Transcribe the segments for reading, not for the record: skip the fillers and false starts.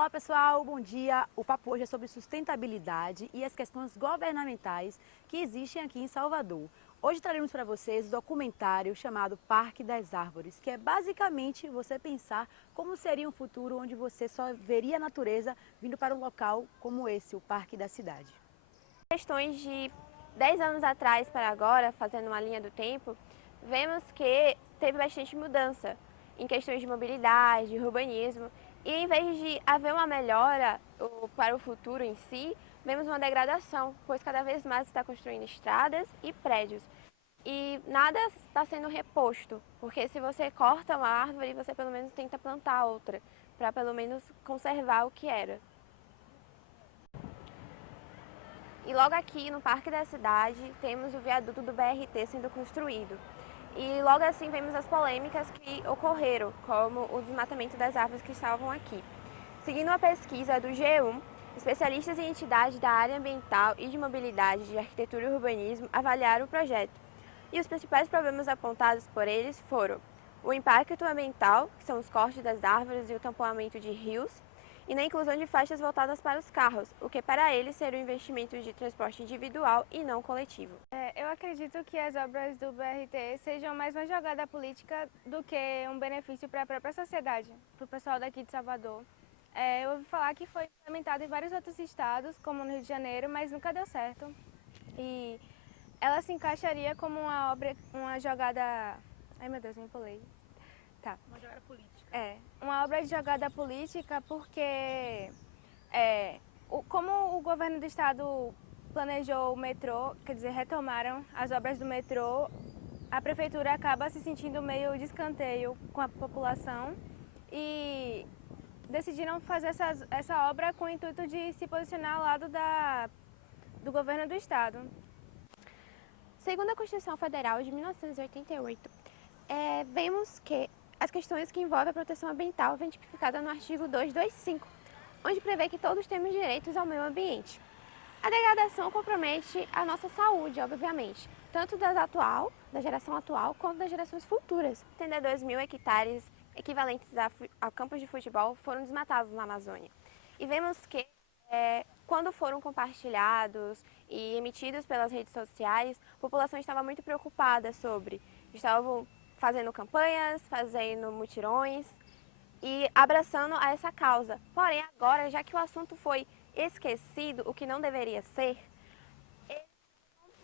Olá pessoal, bom dia! O papo hoje é sobre sustentabilidade e as questões governamentais que existem aqui em Salvador. Hoje traremos para vocês o documentário chamado Parque das Árvores, que é basicamente você pensar como seria um futuro onde você só veria a natureza vindo para um local como esse, o Parque da Cidade. Questões de 10 anos atrás para agora, fazendo uma linha do tempo, vemos que teve bastante mudança em questões de mobilidade, de urbanismo, e em vez de haver uma melhora para o futuro em si, vemos uma degradação, pois cada vez mais se está construindo estradas e prédios. E nada está sendo reposto, porque se você corta uma árvore, você pelo menos tenta plantar outra, para pelo menos conservar o que era. E logo aqui no Parque da Cidade temos o viaduto do BRT sendo construído. E logo assim vemos as polêmicas que ocorreram, como o desmatamento das árvores que estavam aqui. Seguindo uma pesquisa do G1, especialistas em entidades da área ambiental e de mobilidade de arquitetura e urbanismo avaliaram o projeto. E os principais problemas apontados por eles foram o impacto ambiental, que são os cortes das árvores e o tamponamento de rios, e na inclusão de faixas voltadas para os carros, o que para eles seria um investimento de transporte individual e não coletivo. Eu acredito que as obras do BRT sejam mais uma jogada política do que um benefício para a própria sociedade, para o pessoal daqui de Salvador. Eu ouvi falar que foi implementado em vários outros estados, como no Rio de Janeiro, mas nunca deu certo. E ela se encaixaria como uma obra, uma jogada... Ai meu Deus, me empolei. Tá. Uma jogada política. Uma obra de jogada política porque, como o governo do estado planejou o metrô, quer dizer, retomaram as obras do metrô, a prefeitura acaba se sentindo meio de escanteio com a população e decidiram fazer essa obra com o intuito de se posicionar ao lado do governo do estado. Segundo a Constituição Federal de 1988, vemos que as questões que envolvem a proteção ambiental vêm tipificadas no artigo 225, onde prevê que todos temos direitos ao meio ambiente. A degradação compromete a nossa saúde, obviamente, tanto da geração atual, quanto das gerações futuras. 32.000 hectares equivalentes a campos de futebol foram desmatados na Amazônia. E vemos que, quando foram compartilhados e emitidos pelas redes sociais, a população estava muito preocupada estavam fazendo campanhas, fazendo mutirões e abraçando a essa causa. Porém, agora, já que o assunto foi esquecido, o que não deveria ser,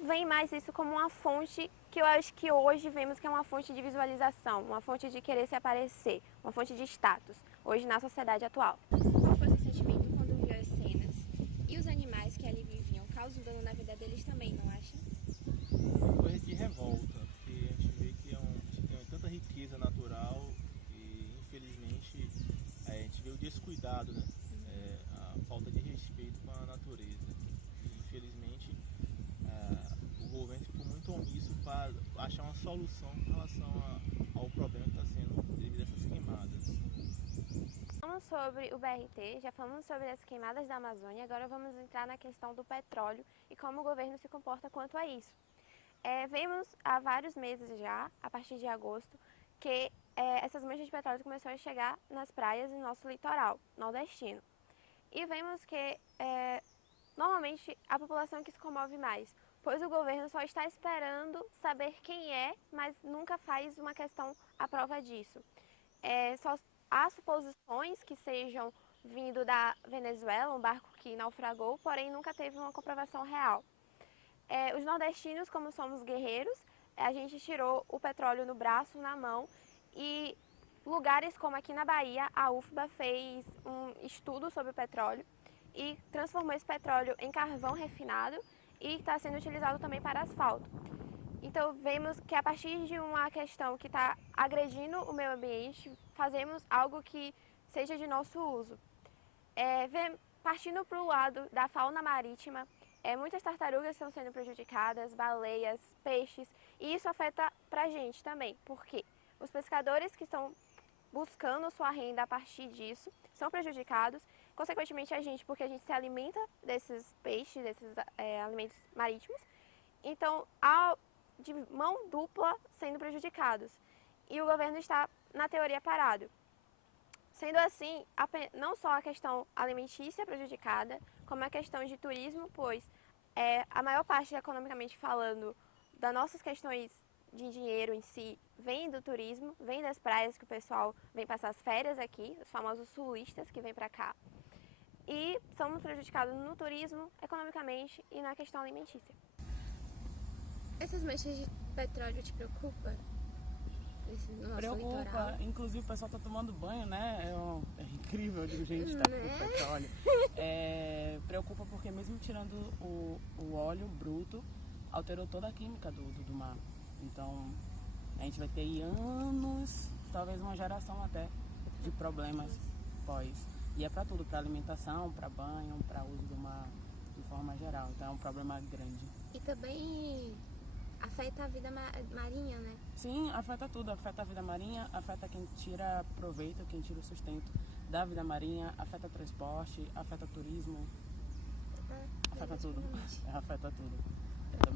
vem mais isso como uma fonte que eu acho que hoje vemos que é uma fonte de visualização, uma fonte de querer se aparecer, uma fonte de status, hoje na sociedade atual. Qual foi o seu sentimento quando viu as cenas? E os animais que ali viviam causam dano na vida deles também, não acha? Foi de revolta, porque a gente vê que a gente tem tanta riqueza natural e infelizmente a gente vê o descuidado, né? A falta de respeito com a natureza. E, infelizmente o governo ficou muito omisso para achar uma solução em relação ao problema que está sendo devido a essas queimadas. Falamos sobre o BRT, já falamos sobre as queimadas da Amazônia, agora vamos entrar na questão do petróleo e como o governo se comporta quanto a isso. Vemos há vários meses já, a partir de agosto, que essas manchas de petróleo começaram a chegar nas praias do nosso litoral nordestino. E vemos que normalmente a população que se comove mais, pois o governo só está esperando saber quem é, mas nunca faz uma questão à prova disso. Só há suposições que sejam vindo da Venezuela, um barco que naufragou, porém nunca teve uma comprovação real. Os nordestinos, como somos guerreiros, a gente tirou o petróleo no braço, na mão, e lugares como aqui na Bahia, a UFBA fez um estudo sobre o petróleo e transformou esse petróleo em carvão refinado e está sendo utilizado também para asfalto. Então vemos que a partir de uma questão que está agredindo o meio ambiente, fazemos algo que seja de nosso uso. Partindo para o lado da fauna marítima, muitas tartarugas estão sendo prejudicadas, baleias, peixes, e isso afeta pra gente também, porque os pescadores que estão buscando sua renda a partir disso são prejudicados, consequentemente a gente, porque a gente se alimenta desses peixes, desses alimentos marítimos, então há de mão dupla sendo prejudicados, e o governo está, na teoria, parado. Sendo assim, não só a questão alimentícia é prejudicada, como a questão de turismo, pois a maior parte, economicamente falando, das nossas questões de dinheiro em si, vem do turismo, vem das praias que o pessoal vem passar as férias aqui, os famosos sulistas que vêm para cá. E somos prejudicados no turismo, economicamente e na questão alimentícia. Essas manchas de petróleo te preocupam? No nosso Preocupa, litoral? inclusive o pessoal tá tomando banho, né? É incrível, eu digo, gente, tá com petróleo. Preocupa porque mesmo tirando o óleo bruto, alterou toda a química do mar. Então a gente vai ter aí anos, talvez uma geração até, de problemas pós. E é para tudo, para alimentação, para banho, para uso do mar de forma geral. Então é um problema grande. E também afeta a vida marinha, né? Sim, afeta tudo, afeta a vida marinha, afeta quem tira proveito, quem tira o sustento da vida marinha, afeta transporte, afeta turismo, afeta tudo, afeta tudo.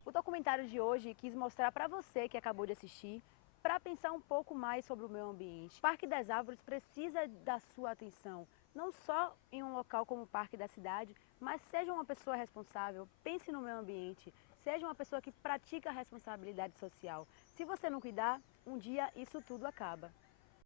O documentário de hoje quis mostrar para você que acabou de assistir, para pensar um pouco mais sobre o meio ambiente. O Parque das Árvores precisa da sua atenção, não só em um local como o Parque da Cidade, mas seja uma pessoa responsável, pense no meio ambiente, seja uma pessoa que pratica a responsabilidade social. Se você não cuidar, um dia isso tudo acaba.